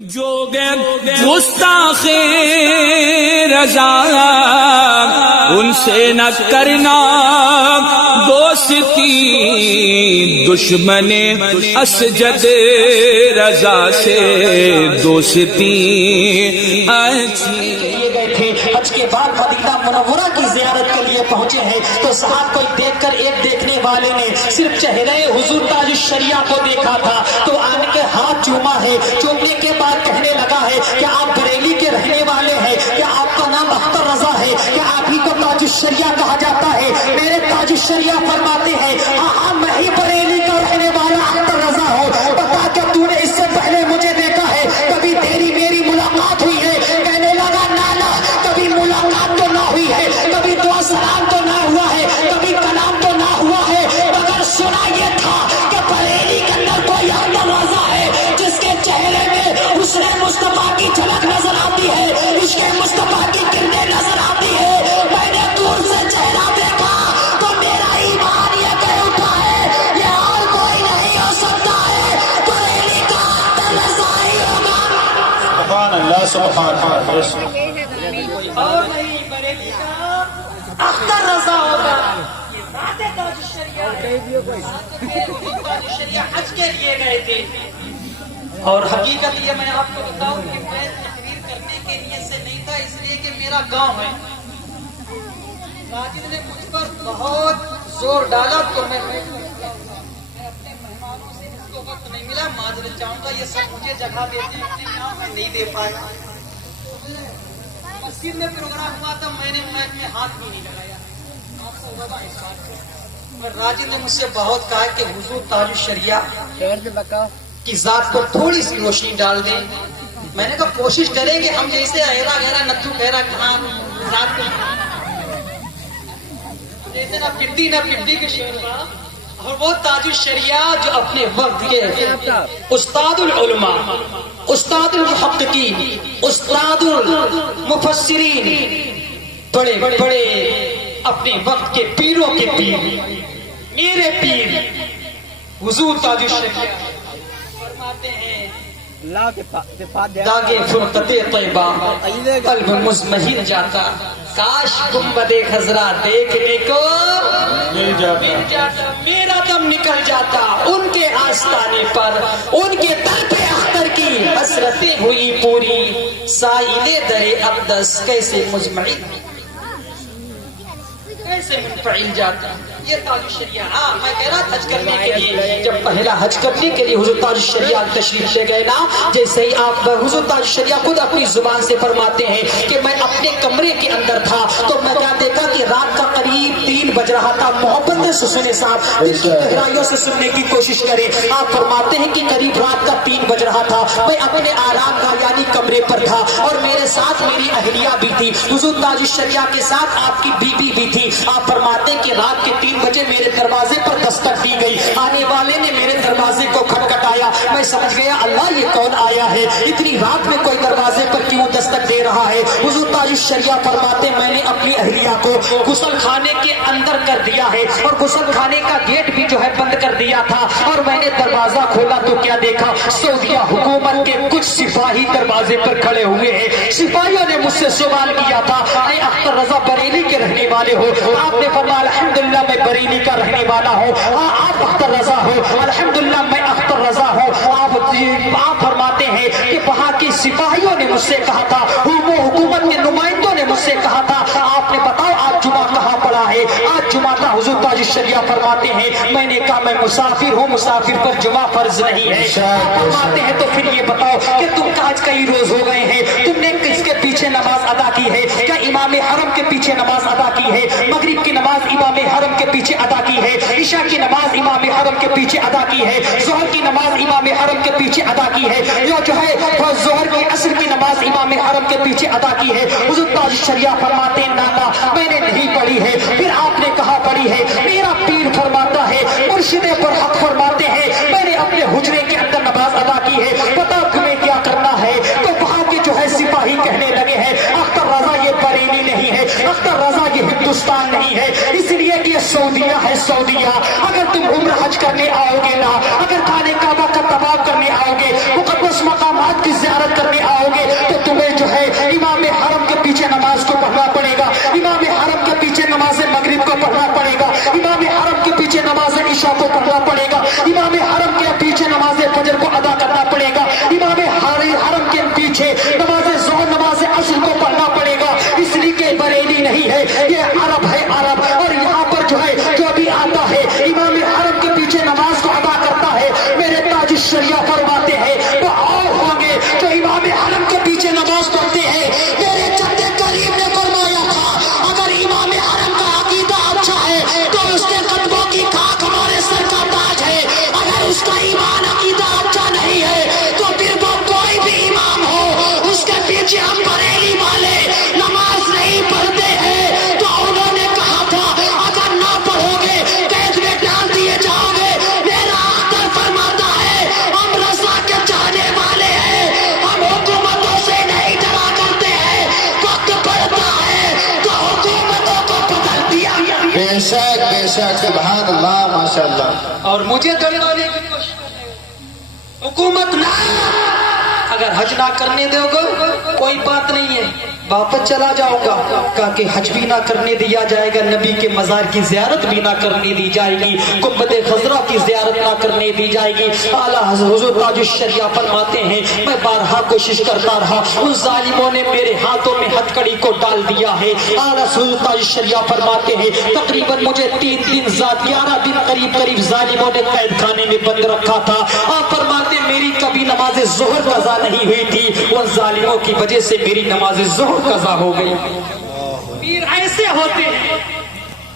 جو گستاخ رضا ان سے نہ کرنا دوستی، دشمن اسجد رضا سے دوستی اچھی۔ لیے گئے تھے حج کے بعد مدینہ منورہ کی زیارت کے لیے پہنچے ہیں تو صاحب کو دیکھ کر ایک دیکھنے والے نے صرف چہرے حضور تاج الشریعہ کو دیکھا تھا تو آن کے ہاتھ چوما ہے، چومنے کے بعد کہنے لگا ہے کہ آپ بریلی کے رہنے والے ہیں، کیا آپ کا نام اختر رضا ہے، کیا آپ ہی کو تاج الشریعہ کہا جاتا ہے؟ میرے تاج الشریعہ فرماتے ہیں ہاں میں ہی بریلی کا رہنے والا اختر رضا ہوں، بتا کیا تو نے اس سے پہلے مجھے دیکھا ہے؟ کبھی تیری میری ملاقات ہوئی ہے؟ کہنے لگا نانا کبھی ملاقات تو نہ ہوئی ہے، کبھی دعا سلام تو نہ ہوا ہے، کبھی کلام تو نہ ہوا ہے، مگر سنا یہ تھا کہ بریلی کے اندر کوئی اختر رضا ہے جس کے چہرے میں حسن مصطفیٰ کی جھلک نظر آتی ہے، عشق مصطفیٰ کی کرنیں نظر آتی ہے۔ میں نے دور سے چہرہ دیکھا تو میرا ایمان یہ کہہ اٹھا ہے یہ اور کوئی نہیں ہو سکتا ہے، بریلی کا اختر رضا ہی ہوگا۔ سبحان اللہ سبحان اللہ۔ اور نہیں بریلی کا اختر رضا ہوگا۔ ذات تاج الشریعہ حج کے لیے گئے تھے اور حقیقت یہ میں آپ کو بتاؤں کہ میں تقریر کرنے کے لیے سے نہیں تھا، اس لیے کہ میرا گاؤں ہے۔ راجد نے مجھ پر بہت زور ڈالا تو میں اپنے مہمانوں سے اس کو وقت نہیں ملا، معذرت چاہوں گا، یہ سب مجھے جگہ دیتے ہیں اپنے یہاں میں نہیں دے پایا۔ مسجد میں پروگرام ہوا تھا، میں نے مائک میں ہاتھ بھی نہیں لگایا۔ آپ کو بتا اس بات کو راجد نے مجھ سے بہت کہا کہ حضور تاج الشریعہ کی ذات پر تھوڑی سی روشنی ڈال دیں۔ میں نے کہا کوشش کریں گے ہم جیسے اہرا گہرا نتھو گہرا کہاں رات کو جیسے نہ پڈی کے شعر کا، اور وہ تاج الشریعہ جو اپنے وقت کے استاد العلماء، استاد المحققین، استاد المفسرین، بڑے بڑے اپنے وقت کے پیروں کے پیر، میرے پیر حضور تاج الشریعہ فرماتے ہیں داغے فرقت طیبہ قلب مزمحل جاتا، کاش گنبد خضرا دیکھنے کو مل جاتا، میرا دم نکل جاتا ان کے آستانے پر، ان کے در پہ اختر کی حسرتیں ہوئی پوری، سائل در اقدس کیسے مجمعین کیسے منفعل جاتا۔ یہ تاج الشریعہ، ہاں میں کہہ رہا حج کرنے کے لیے جب پہلا حج کرنے کے لیے حضور تاج الشریعہ تشریف لے گئے نا، جیسے ہی آپ حضور تاج الشریعہ خود اپنی زبان سے فرماتے ہیں کہ میں اپنے کمرے کے اندر تھا تو میں کیا دیکھا کہ رات کا قریب 3 بج رہا تھا۔ محبت سے سنے صاحب، دل کی گہرائیوں سے سننے کی کوشش کریں۔ آپ فرماتے ہیں کہ قریب رات کا 3 بج رہا تھا، میں اپنے آرام گاہ یعنی کمرے پر تھا اور میرے ساتھ میری اہلیہ بھی تھی، حضور تاج الشریعہ کے ساتھ آپ کی بیوی بھی تھی۔ آپ فرماتے ہیں کہ رات کے 3 بجے میرے دروازے پر دستک دی گئی، آنے والے نے میرے دروازے کو کھٹکھٹایا، میں سمجھ گیا اللہ یہ کون آیا ہے، اتنی رات میں کوئی دروازے پر کیوں دستک دے رہا ہے۔ حضور تاج الشریعہ فرماتے میں نے اپنی اہلیہ کو غسل خانے کے اندر کر دیا ہے اور غسل خانے کا گیٹ بھی جو ہے بند کر دیا تھا، اور میں نے دروازہ کھولا تو کیا دیکھا، سعودیہ حکومت کے کچھ سپاہی دروازے پر کھڑے ہوئے ہیں۔ سپاہیوں نے مجھ سے سوال کیا تھا اے اختر رضا بریلی کے رہنے والے ہو؟ آپ نے فرمایا الحمدللہ میں بریلی کا رہنے والا ہوں۔ ہاں آپ اختر رضا ہو؟ الحمدللہ میں اختر رضا ہوں۔ آپ فرماتے ہیں کہ وہاں کی سپاہیوں نے مجھ سے کہا تھا، وہ حکومت کے نمائندوں نے مجھ سے کہا تھا آپ نے بتاؤ آج جمعہ کہاں پڑا ہے؟ آج جمعہ تھا۔ حضور تاج الشریعہ فرماتے ہیں میں نے کہا میں مسافر ہوں، مسافر پر جمعہ فرض نہیں ہے۔ فرماتے ہیں تو پھر یہ بتاؤ کہ تم کا آج کئی روز ہو گئے ہیں، تم نے کس کے پیچھے نماز ادا کی ہے؟ کیا امام حرم کے پیچھے نماز ادا کی ہے؟ مغرب کی نماز امام حرم کے پیچھے ادا کی ہے؟ عشاء کی نماز امام حرم کے پیچھے ادا کی ہے؟ ظہر کی نماز امام حرم کے پیچھے ادا کی ہے؟ جو ہے ظہر کی عصر کی نماز امام حرم کے پیچھے ادا کی ہے؟ حضور تاج الشریعہ فرماتے ہیں نانا میں نے نہیں پڑھی ہے۔ پھر آپ نے کہا پڑھی ہے؟ میرا پیر فرماتا ہے، مرشد پر حق فرماتے ہیں میں نے اپنے حجرے کے اندر نماز ادا کی ہے، پتا تمہیں کیا کرنا ہے؟ تو وہاں کے جو ہے سپاہی کہنے لگے ہیں اختر رضا یہ بریلی نہیں ہے، اختر رضا یہ ہندوستان نہیں ہے، اس لیے کہ یہ سعودیہ ہے۔ سعودیہ اگر تم عمرہ حج کرنے آؤ گے نا، اگر خانہ کعبہ کا طواف کرنے آؤ گے، مقدس مقامات کی زیارت بے شک سبحان اللہ ماشاء اللہ. اور مجھے ڈروانے کی کوشش کر رہے ہو. حکومت نہ اگر حج نہ کرنے دو گے کوئی بات نہیں ہے، واپس چلا جاؤں گا. کہا کہ حج بھی نہ کرنے دیا جائے گا، نبی کے مزار کی زیارت بھی نہ کرنے دی جائے گی، گنبد خضرا کی زیارت نہ کرنے دی جائے گی. اعلیٰ حضرت تاج الشریعہ فرماتے ہیں میں بارہا کوشش کرتا رہا، ان ظالموں نے میرے ہاتھوں میں ہتھکڑی کو ڈال دیا ہے. اعلیٰ حضرت تاج الشریعہ فرماتے ہیں تقریباً مجھے 3 دن 11 دن قریب ظالموں نے قید خانے میں بند رکھا تھا. آپ فرماتے میری کبھی نماز ظہر قضا نہیں ہوئی تھی، وہ ظالموں کی وجہ سے میری نماز ظہر قضا ہو گئی. پیر ایسے ہوتے ہیں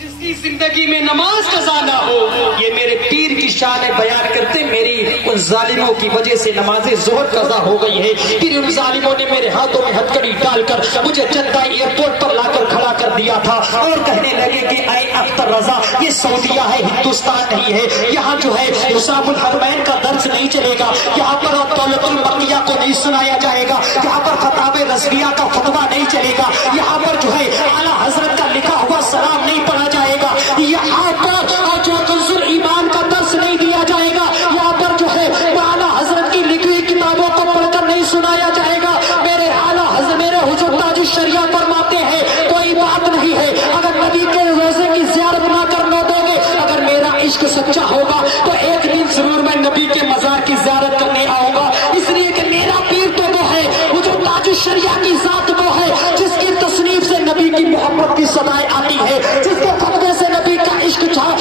جس کی زندگی میں نماز قضا نہ ہو. یہ میرے پیر کی شان بیان کرتے میری ان ظالموں کی وجہ سے نماز ظہر قضا ہو گئی ہے. پھر ان ظالموں نے میرے ہاتھوں میں ہتھکڑی ڈال کر مجھے جدہ ایئرپورٹ پر لا کر کھڑا کر دیا تھا اور کہنے لگے کہ اے اختر رضا یہ سعودیہ ہے، ہندوستان نہیں ہے. یہاں جو ہے حساب الحرمین کا درس نہیں چلے گا، یہاں پر دولت المقیہ کو نہیں سنایا جائے گا، یہاں پر خطاب رضویہ کا فتویٰ نہیں چلے گا، یہاں پر جو ہے اعلیٰ حضرت کا لکھا ہوا سلام نہیں پڑھا جائے گا، یہاں پر جو کنز ایمان کا درس نہیں دیا جائے گا، یہاں پر جو ہے اعلیٰ حضرت کی لکھی ہوئی کتابوں کو پڑھ کر نہیں سنایا جائے گا. میرے اعلیٰ حضرت میرے حضور تاج الشریعہ فرماتے ہیں کوئی بات نہیں ہے اگر نبی کے روزے کی زیارت نہ کرنے دو گے، اگر میرا عشق سچا ہوگا تو ایک دن ضرور میں نبی کے مزار کی زیارت کرنے آؤں گا. اس لیے کہ میرا پیر تو وہ ہے، حضور تاج الشریعہ کی ذات وہ ہے جس کی تصنیف سے نبی کی محبت کی صدائیں آتی ہے، جس کے فتوے سے نبی کا عشق نظر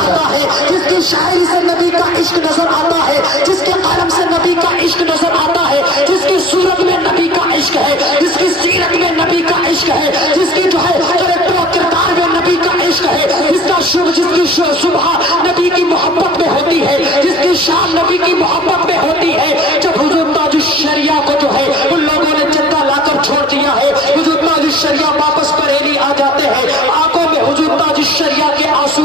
آتا ہے، جس کی شاعری سے نبی کا عشق نظر آتا ہے، جس کے قلم سے نبی کا عشق نظر آتا ہے، جس کی صورت میں نبی کا عشق ہے، جس کی سیرت میں نبی کا عشق ہے، جس کی جو ہے کریکٹر و کردار میں نبی کا عشق ہے، جس کی صبح نبی کی محبت میں ہوتی ہے، جس کی شام نبی کی محبت میں ہوتی ہے. جب حضور تاج الشریعہ کو جو ہے ان لوگوں نے جدہ لا کر چھوڑ دیا ہے، حضور تاج الشریعہ واپس بریلی آ جاتے ہیں، آنکھوں میں حضور تاج الشریعہ کے آنسو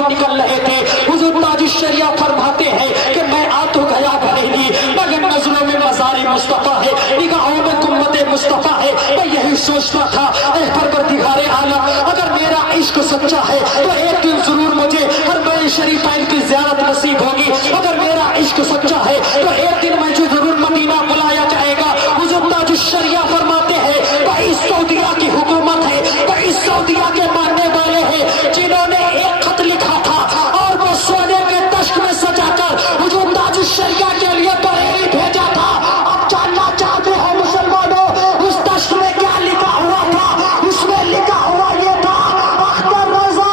نکل رہے تھے. حضور تاج الشریعہ فرماتے ہیں کہ میں آ تو گیا بریلی مگر نظروں میں مزار مصطفیٰ ہے، نگاہوں میں گنبد مصطفیٰ ہے. میں یہی سوچتا تھا اے پروردگار عالم اگر میرا عشق سچا ہے تو ایک دن ضرور مجھے حرمین شریفین کی زیارت نصیب ہوگی. اگر میرا عشق سچا ہے تو ایک دن مجھے ضرور مدینہ بلایا جائے گا. حضور تاج الشریعہ فرماتے ہیں بھائی سعودیہ کی حکومت ہے، بھائی سعودیہ کے ماننے والے ہیں جنہوں نے ایک خط لکھا تھا اور وہ سونے کے تشک میں سجا کر حضور تاج الشریعہ کے لیے بریلی بھیجا تھا. اب جاننا چاہتے ہیں مسلمانوں اس تشک میں کیا لکھا ہوا تھا؟ اس میں لکھا ہوا یہ تھا اختر رضا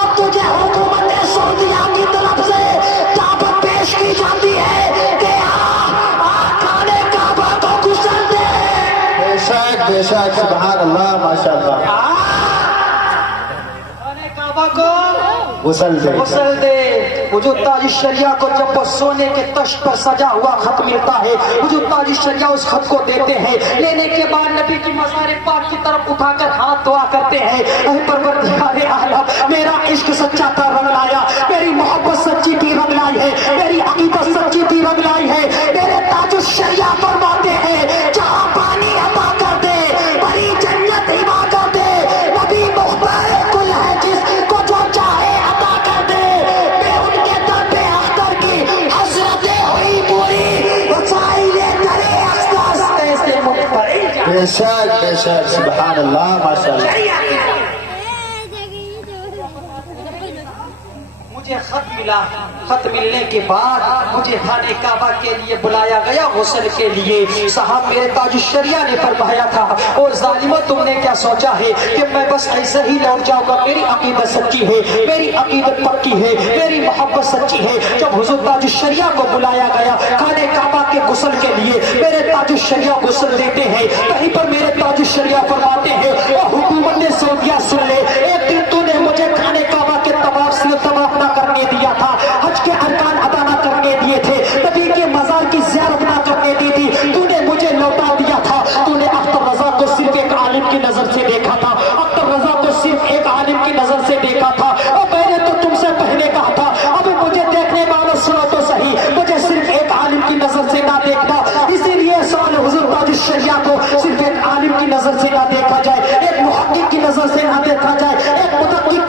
اب تجھے حکومت سعودیہ کی طرف سے دعوت پیش کی جاتی ہے کہ کھانے کعبہ کو گزر دے. بے شک سبحان اللہ ماشاء اللہ. کھانے کعبہ کو غسل دے. حضور تاج الشریعہ کو جب وہ سونے کے تشت پر سجا ہوا خط ملتا ہے، حضور تاج الشریعہ اس خط کو دیتے ہیں. لینے کے بعد نبی کی مزار پاک کی طرف اٹھا کر ہاتھ دعا کرتے ہیں اے پروردگار عالم میرا عشق سچا تھا رنگ لایا، میری محبت سچی تھی رنگ لائی ہے، میری عقیدت سچی تھی رنگ لائی ہے. میرے تاج الشریعہ فرماتے ہیں جہاں پانی عطا کر دے بڑی جنت ہوا کر دے، نبی مخبر کل ہے جس کو جو چاہے عطا کر دے. میں ان کے در پہ اختر کی حسرتیں ہوئی پوری وسائل کرے اختصاص سے منفرد. بے شک سبحان اللہ ماشاء اللہ. مجھے خط ملا، خط ملنے کے بعد مجھے خانے کعبہ کے لیے بلایا گیا غسل کے لیے. صاحب میرے تاج الشریعہ نے فرمایا تھا اور ظالموں تم نے کیا سوچا ہے کہ میں بس ایسے ہی لوٹ جاؤں گا؟ میری عقیدت سچی ہے، میری عقیدت پکی ہے، میری محبت سچی ہے. جب حضور تاج الشریعہ کو بلایا گیا خانے کعبہ کے غسل کے لیے، میرے تاج الشریعہ غسل دیتے ہیں. کہیں پر میرے تاج الشریعہ فرماتے ہیں حکومت سعودیہ سن لے، ایک دن تو نے مجھے خانے کعبہ کے طواف نہ کرنے دیا تھا، حج کے ارکان ادا نہ کرنے دیے تھے، نبی کے مزار کی زیارت نہ کرنے دی تھی، تو نے مجھے لوٹا دیا تھا. تو نے اختر رضا کو صرف ایک عالم کی نظر سے دیکھا تھا، اختر رضا کو صرف ایک عالم کی نظر سے دیکھا تھا. اور میں نے تو تم سے پہلے کہا تھا اب مجھے دیکھنے والا سنو تو صحیح، مجھے صرف ایک عالم کی نظر سے نہ دیکھنا. اسی لیے سوال حضور تاج الشریعہ کو صرف ایک عالم کی نظر سے نہ دیکھا جائے، ایک محقق کی نظر سے نہ دیکھا جائے، ایک مدقق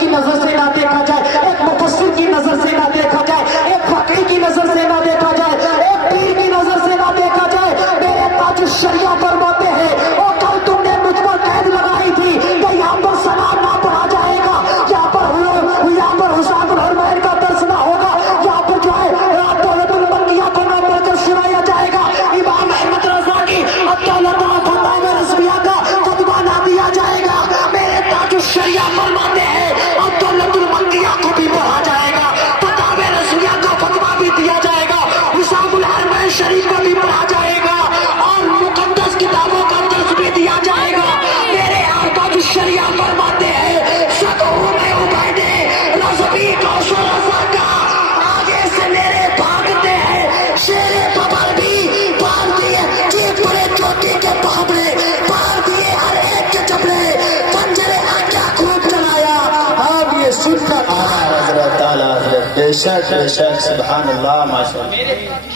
شک سبحان اللہ ماشاء اللہ میرے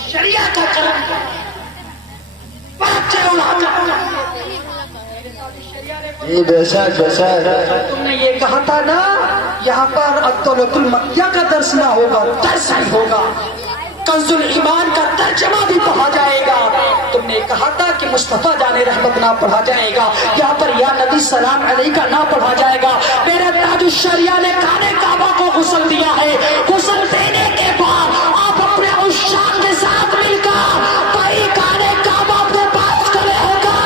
شریعہ کا کرم بچے اڑا جی بے شک تم نے یہ کہا تھا نا یہاں پر الطلۃ المکیہ کا درس نہ ہوگا، درس ہی ہوگا، کنز الایمان کا ترجمہ بھی پڑھا جائے گا۔ تم نے کہا تھا کہ مصطفیٰ جان رحمت نہ پڑھا جائے گا، یہاں پر یا نبی سلام علیہ کا نہ پڑھا جائے گا۔ میرے تاج الشریعہ نے خانہ کعبہ کو غسل دیا ہے، غسل دینے کے بعد آپ اپنے عشاق کے ساتھ مل کر بھائی خانہ کعبہ کو پاس کرے ہوگا،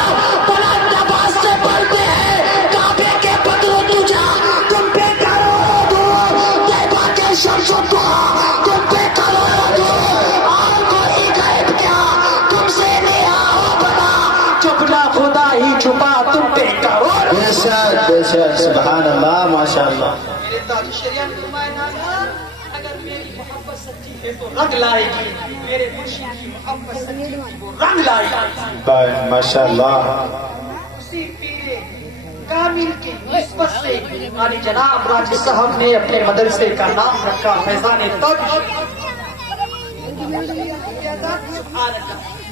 بلند آواز سے بولتے ہیں کعبے کے بدر تجا تم پہ کروڑوں دور طیبہ کے شمس و ضحیٰ تم پہ کروڑوں دور، اور کوئی غیب کیا تم سے نیا ہو بنا، چپنا خدا ہی چھپا تم پہ کروڑوں۔ بے شک سبحان اللہ ماشاء اللہ میرے تاج الشریعہ نے فرمایا نانا اگر میری محبت سچی ہے تو رنگ لائے گی، میرے مرشد کی محبت سچی تھی وہ رنگ لائے گی۔ ماشاء اللہ اسی پیر کامل کی نسبت سے عالی جناب راجی صاحب نے اپنے مدرسے کا نام رکھا فیضان تاج۔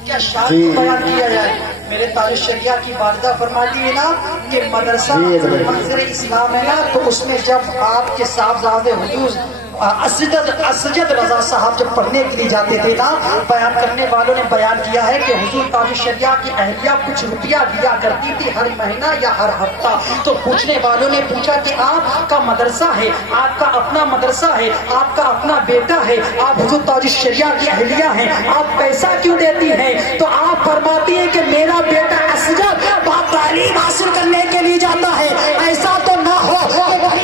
کیا شاعر کو بیان کیا جائے، میرے تاج الشریعہ کی بارگاہ فرما دیے نا کہ مدرسہ منظر اسلام ہے نا، تو اس میں جب آپ کے صاحبزادے حضور اسجد رضا صاحب جب پڑھنے کے لیے جاتے تھے نا، بیان کرنے والوں نے بیان کیا ہے کہ حضور تاج الشریعہ کی اہلیہ کچھ روپیہ دیا کرتی تھی ہر مہینہ یا ہر ہفتہ۔ تو پوچھنے والوں نے پوچھا کہ آپ کا مدرسہ ہے، آپ کا اپنا مدرسہ ہے، آپ کا اپنا بیٹا ہے، آپ حضور تاج الشریعہ کی اہلیہ ہیں، آپ پیسہ کیوں دیتی ہیں؟ تو آپ فرماتی ہیں کہ میرا بیٹا اسجد بات تعلیم حاصل کرنے کے لیے جاتا ہے، ایسا تو نہ ہو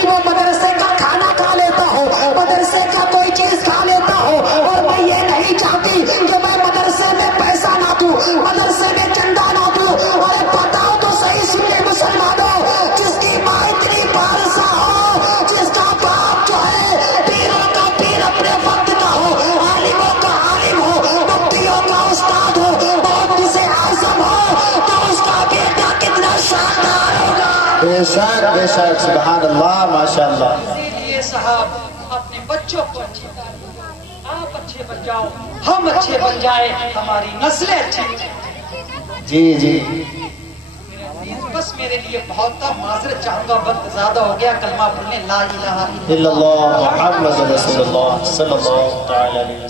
کہ وہ مدرسے کا کھانا کھا لیتا ہو، مدرسے کا کوئی چیز کھا لیتا ہو، اور میں یہ نہیں چاہتی کہ میں مدرسے میں پیسہ نہ دوں، مدرسے میں چندہ نہ دوں۔ اور بتاؤ تو صحیح سننے مسلمانوں، جس کی ماں اتنی بارسا ہو، جس کا باپ جو ہے پیروں کا پیر اپنے وقت کا ہو، عالموں کا عالم ہو، مفتیوں کا استاد ہو، اور جسے اعظم ہو، تو اس کا بیٹا کتنا شاندار ہوگا۔ بے شک سبحان اللہ ماشاء اللہ اسی لیے صاحب اپنے بچوں کو اچھی تعلیم، آپ اچھے بن جاؤ، ہم اچھے بن جائیں، ہماری نسلیں اچھی بن جائیں۔ جی بس میرے لیے بہت تھا، معذرت چاہوں گا، وقت زیادہ ہو گیا، کلمہ پڑھنے لا الہ الا الا اللہ محمد رسول اللہ صلی اللہ تعالی علیہ وسلم